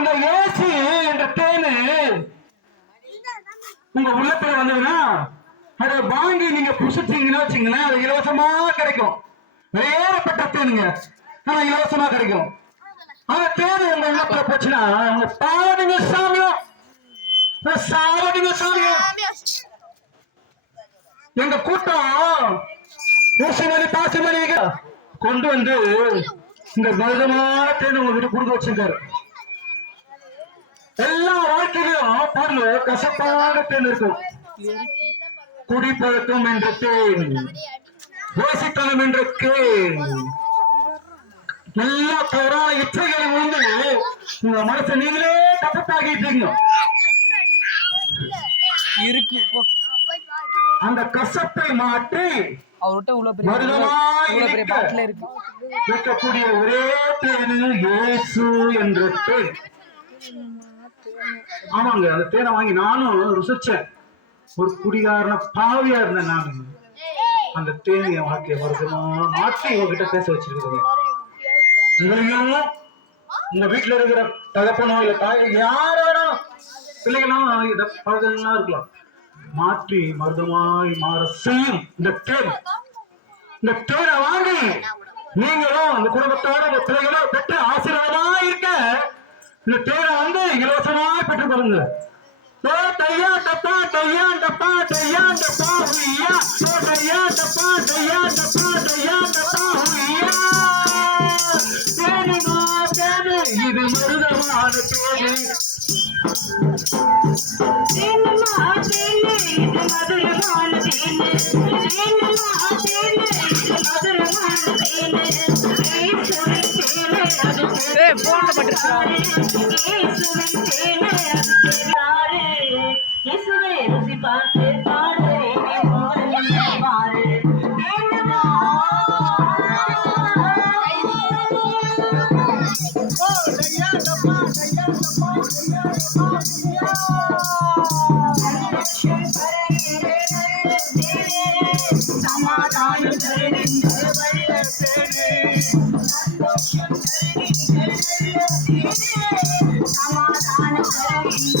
அந்த ஏசி என்ற தேனு உங்க உள்ளத்துல வந்ததுன்னா அதை வாங்கி நீங்க புசிச்சீங்கன்னா வச்சீங்கன்னா அது இலவசமா கிடைக்கும். வேறப்பட்ட தேனுங்க ஆனா இலவசமா கிடைக்கும். ஆனா தேனு உங்க உள்ளத்துல போச்சுன்னா உங்க பாவடிங்க சாமியம் சாவடிங்க சாமியம் எங்க கூட்டம் ஊசிமணி பாசிமணி கொண்டு வந்து இந்த மருதமான தேன் உங்ககிட்ட கொடுக்க வச்சிருக்காரு. எல்லா வாழ்க்கையிலும் பொருள் கசப்பான தேன் இருக்கும். குடிப்பழக்கம் என்ற தேன் யோசித்தனம் என்ற தேன் எல்லா தவறான இச்சைகளும் வந்து உங்க மனசை நீங்களே கசப்பாக்கிட்டீங்க இருக்கு. அந்த கசப்பை மாற்றி அவர்கிட்ட இவ்வளவு பெரிய பாட்டில் இருக்கு. இருக்கக்கூடிய ஒரே தேனு இயேசு என்ற தேன் ஆமாங்க அந்த தேனை வாங்கி நானும் ருசிச்சேன். ஒரு குடிகாரன பாவியா இருந்தேன் நான். அந்த தேன் என் வாழ்க்கைய மறுக்கணும் மாற்றி உங்ககிட்ட பேச வச்சிருக்கிறேன் உங்களையும் உங்க வீட்டுல இருக்கிற தகப்பனோ இல்ல தாய் யாரோட? பிள்ளைகளும் இத பழகலாம் இருக்கலாம். மாற்றி மருதமாய் மாற செய்யும் இந்த தேன் இந்த தேனை வாங்கி நீங்களும் அந்த குடும்பத்தோட உங்க பிள்ளைகளும் பெற்று ஆசீர்வாதமா இருக்க இந்த தேனை வந்து இலவசமாய் பெற்றுக் கொள்ளுங்க ஓ தையா டப்பா தையா டப்பா தையா டப்பா ஹுய்யா. ஓ தையா டப்பா தையா டப்பா தையா ஹுய்யா. தேனுமா தேனு. இது மருதமான தேனு. சமாதானம் Yeah.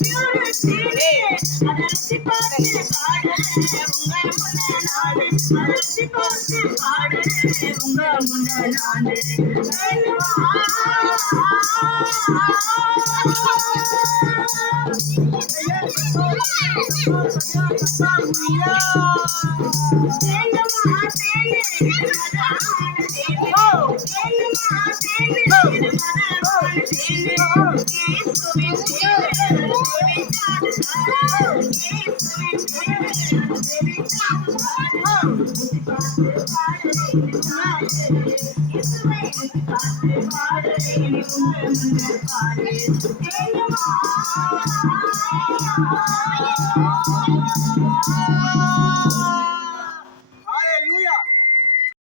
விடு. Oh,